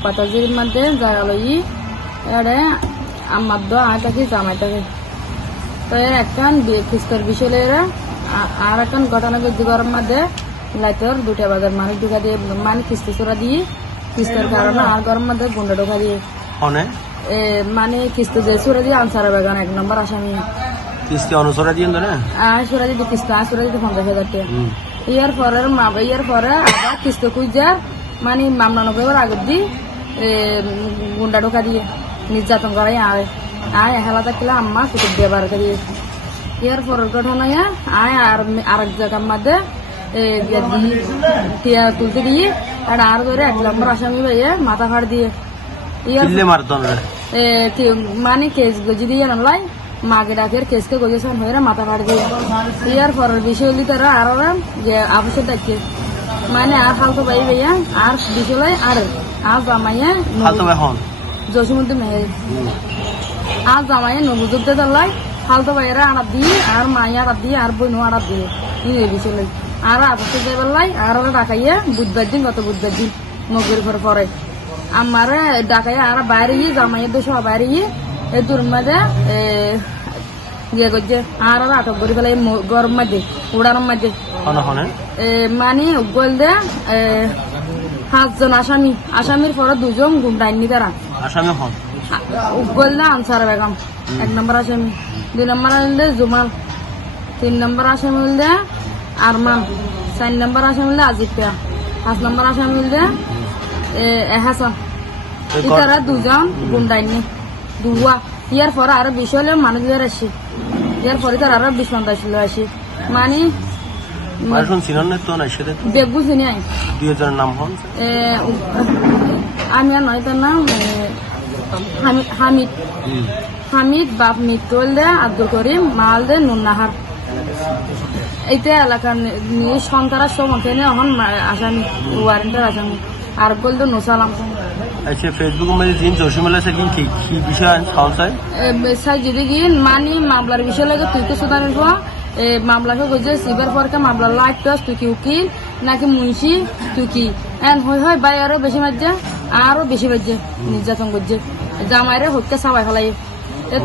পাতাজির মধ্যে জায়গা লই এড়ে আমার দো আয় থাকি জামাই থাকে তো এর একখান বিয়ে খ্রিস্টার বিষয় এরা আর একখান ঘটনা গদ্দি গরম মধ্যে লাইতর দুটা বাজার মানুষ ঢুকা দিয়ে মানে খ্রিস্টি চোরা দিয়ে খ্রিস্টার কারণে আর গরম মধ্যে গুন্ডা ঢোকা দিয়ে। মানে খ্রিস্ট যে চোরা দিয়ে আনসার বাগান এক নম্বর আসামি। কিস্তি অনুসরা দিয়ে না? আর চোরা দিতে খ্রিস্ট আর চোরা দিতে পঞ্চাশ হাজার টাকা। ইয়ার পরে মা ইয়ার পরে আবার কিস্ত খুঁজার মানে মামলা নব্বই আগত দি এ, গুন্ডা ঢোকা দিয়ে নির্যাতন করাই আয়। আয় হেলা থাকলে আম্মা কুকুর দিয়ে বার দিয়ে ইয়ার পরের ঘটনায় আয় আর আরেক জায়গার মধ্যে টিয়া তুলতে দিয়ে আর আর ধরে এক নম্বর আসামি ভাইয়ে মাথা ফাড় দিয়ে। মানে কেস গজি দিয়ে নলাই মাকে ডাকের কেসকে গজেছেন হয়ে মাথা ফাড় দিয়ে। ইয়ার পরের বিষয় হলি তারা আর যে আবশ্যক ডাকে মানে আর হালতো পাই ভাইয়া আর বিষয় আর আর জামাইয়া ফালতু এখন জসিমুদ্দিন মেহের আর জামাইয়া নবুজুদ্দে দলাই হালতো ভাইয়েরা আড়াপ দিয়ে আর মাইয়া আড়াপ দিয়ে আর বইনু আড়াপ দিয়ে বিষয় লাই আর আবশ্যক যাইবার লাই আর ডাকাইয়া বুধবার দিন গত বুধবার দিন নগরীর পরে পরে আমার ডাকাইয়া আর বাইরে গিয়ে জামাইয়ের দেশ বাইরে গিয়ে এই দূর মাঝে ইয়ে করছে আর আটক করে ফেলে গরম মাঝে উড়ানোর মাঝে। হনে হনে মানে গোল দে এ, পাঁচজন আসামি। আসামির পরে দুজন গুন্ডাইনি তারা আসামি হন। উগল দে আনসার বেগম। এক নম্বর আসামি। দুই নম্বর হলে জুমাল। তিন নম্বর আসামি হলে আরমান। চার নম্বর আসামি হলে আজিব পেয়া। পাঁচ নম্বর আসামি হলে এই ঘর- ইতারা দুজন গুন্ডাইনি দুয়া ইয়ার পরে আরও বিশ হলে মানুষদের আসি ইয়ার পরে তার আরও বিশ হলে আসি মানে মানুষ চিনন না তো নাই সেটা চিনি আই। নাম হন এ, আমি আর নয় তার নাম হামিদ। হামিদ বাপ মৃত্যুল দে আব্দুল করিম মাল দে নুন্নাহার এইটা এলাকার নিয়ে সন্তারা সমকে নিয়ে এখন আসামি ওয়ারেন্টের আসামি। আর বলতো নোসালাম আচ্ছা ফেসবুক মধ্যে দিন জসিমেলা সেদিন কি কি বিষয় চাই সাই যদি গিয়ে মানি মামলার বিষয় লাগে তুই তো সুদানের পর মামলাকে গজে সিবার পরকে মামলা লাইট টস তুই কি উকিল? নাকি মুন্সি? তুই কি? এন হই হয় বাই আরও বেশি বাজছে আরও বেশি বাজছে নির্যাতন করছে। জামাইরে হত্যা সাবাই ফেলাই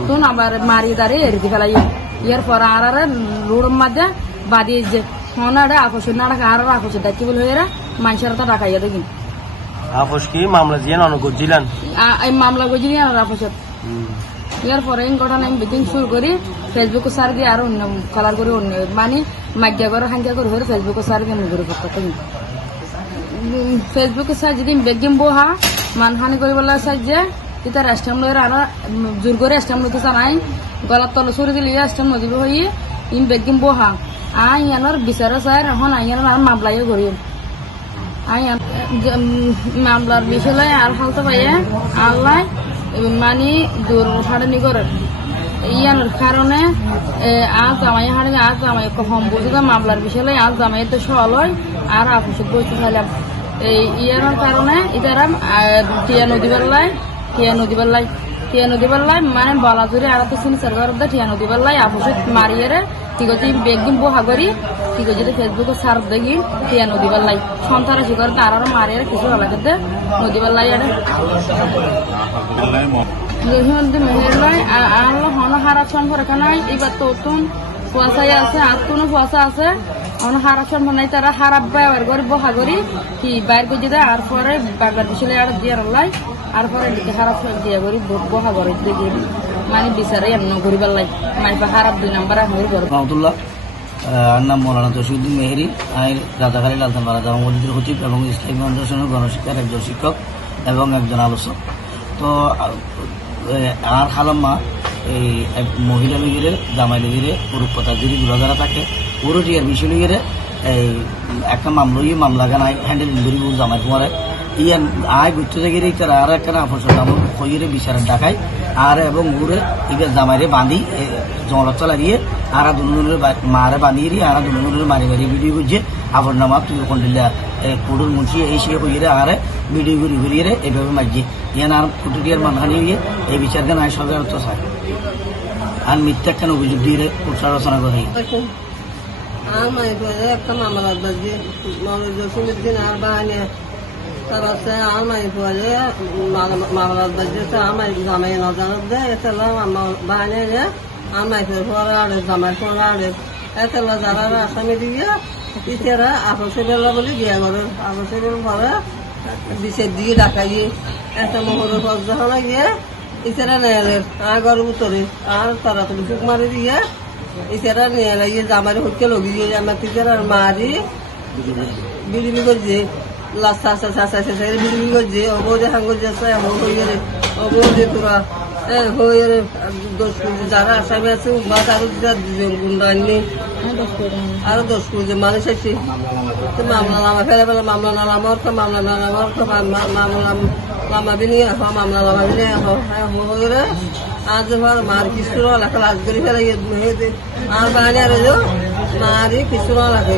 তুন আবার মারি দাঁড়িয়ে রেখে ফেলাই ইয়ার পর আর আর রোড মাঝে বাদিয়ে যে হনারে আকর্ষণ না রাখা আর আকর্ষণ ডাকি বলে এরা মানুষের তো ডাকাইয়া দেখি। আপোষ কি? মামলা দিয়ে নন করছিলেন এই মামলা গজি নিয়ে আর আকর্ষণ ইয়ার পরে ঘটনা আমি বিদিন শুরু করি ফেসবুকে সার দিয়ে আর অন্য কালার করে অন্য মানে মাজ্ঞা করে হাঙ্গা করে হয়ে ফেসবুকে সার দিয়ে মুগুরি করতে ফেসবুকে সার যদি বেগিম বহা, মানহানি করিবলে সার যে এটা রেস্টাম লয়ের আর জোর করে রেস্টাম লইতে চানাই গলার তল সরি দিলে রেস্টাম নদীব হয়ে ইম বেগিম বহা আই ইয়ানোর বিচারে চাই এখন আই ইয়ানোর আর মামলাইও করি। আই মামলার বিষয়ে আর হালতে পাইয়ে, আল্লাহ মানে দূর হাড়নি করে ইয়ানোর কারণে আজ জামাই হাড়ে আজ জামাই কম বুঝতে মামলার বিষয়ে আজ জামাই তো সলয় আর আপসে বসে খাইলাম এই ইয়ানোর কারণে ইতারাম টিয়া নদী বেলায় টিয়া নদী বেল্লাই টিয়া নদী বেল্লাই মানে বলাজুরি আর তো শুনি সরকার টিয়া নদী বেল্লাই আপুসে মারিয়ে ঠিক আছে বেগিন বহা করি ঠিক আছে ফেসবুকে সার দেখি টিয়া নদী বেল্লাই। সন্তারা শিকর তার আর মারিয়ে কিছু এলাকাতে নদী বেল্লাই আর। রহিমদ্দি মেহেরলাই আর হন হারাকশন পরে নাই এবার তো তুন কুয়াশাই আছে, আর কোনো কুয়াশা আছে। অন হারাকশন নাই তারা হারাপ বাইর করে বহা করি কি বাইর করে দিয়ে আর পরে বাগার বিষয় আর দিয়ে লাই। মানে বিচারে এমন করি পেলাই মাইপা হারাপ দুই নাম্বার হয়ে নাম মৌলানা জসিউদ্দিন মেহেরি। আমি রাজাখালী মসজিদের খতিব এবং ইসলামী ফাউন্ডেশনের গণশিক্ষার একজন শিক্ষক এবং একজন আলোচক। তো আর হালাম্মা এই এক মহিলা লিগেরে, জামাই লিগেরে কথা যদি দুরাজারা থাকে পুরো টিয়ার বিষয় লিগেরে, এই, একটা মামলা মামলা গান হ্যান্ডেল জামাই কুমারে। ইয়ান আয় গুচ্ছ থেকে তারা আর একটা আপস আমার খইরে বিচারের ডাকায় আর এবং ঘুরে ইকে জামাইরে বাঁধি জঙ্গলত চলা দিয়ে আর দুনুনের মারে বাঁধিয়ে দিয়ে আর দুনুনের মারি মারি ভিডিও করছে আপন নামা তুই ওখান দিল্লা কুড়ুর মুছি এই সে হইরে আর ভিডিও ঘুরি ঘুরিয়ে এইভাবে মারছি ইয়ান আর কুটুটিয়ার মানহানি হইয়ে এই বিচার গান আয় সরকার তো চায়। আর মিথ্যা কেন অভিযোগ দিয়ে প্রচার রচনা করে। একটা মামলা বাজে। মামলা দিন আর বাহানে Tarafta almayı böyle mağlazbacısı almayı zamayı nazarız da eserler ama bahaneyle almayı böyle fuararız zamayı fuararız. Eserler zararı akşamı diye içeri akışıbırla böyle diye görür. Akışıbır para বিশেষ দিকে ডাকাই একটা মোহরের পর্যাখানা গিয়ে ইচারা নিয়ে এলেন আর ঘরের ভিতরে আর তাড়াতাড়ি বুক মারি দিয়ে ইচারা নিয়ে লাগিয়ে জামারে হচ্ছে লগিয়ে আমার টিচার আর মারি বিজলি করছে লাস্ট আস্তে আস্তে আস্তে আস্তে বিড়িমি করছে অবধি হাঙ্গ যাচ্ছে হয়ে রে অবধি তোরা এ হয়ে রে দোষ করছে যারা আসামি আছে বা তারও দুজন গুন্ডা আননি আরও দোষ করছে মানুষ আছে তো মামলা নামা ফেলে ফেলে মামলা না তো মামলা না তো মামলা লামা বিনি হো মামলা লামা বিনি হো হ্যাঁ হয়ে রে। আজ ভার মার কিছু লেখা লাজ করে ফেলে আর বাহানি আর মারি কিছু লাগে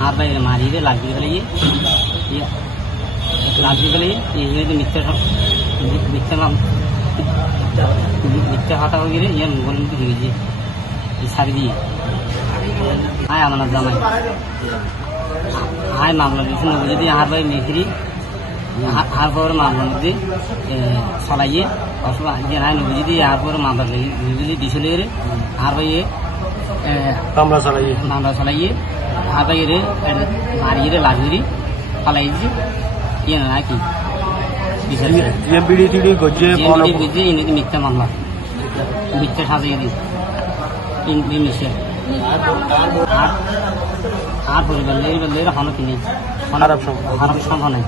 আর ভাই মারিয়ে দিয়ে লাগিয়ে ফেলে গিয়ে লাগিয়ে ফেলে এই যে মিথ্যা সব মিথ্যা মাম মিথ্যা কথা গিয়ে ইয়ে বলেন কি গিয়ে এই সারি দিয়ে হাই আমার জামাই হাই মামলা দিয়েছে নবুজি দিয়ে আর ভাই মেহেরি আর পর মামলার মধ্যে চলাইয়ে অথবা যে নাই নবী যদি আর পর মামলা রে আর ভাইয়ে আমরা চালাই মামলা চলাইয়ে আর ভাইয়ে মারিয়ে রে লাগিয়ে ফালাই দিছি ইয়ে না কি জিএমপিডি টিডি গজ্জে জিএনডি বুঝে ইনি মিথ্যা মামলা মিথ্যা সাজিয়ে দিই ইন্দি মিশে আর আর পরিবার লেই লেই হলো কিনি খারাপ সম্পর্ক। খারাপ সম্ভব নাই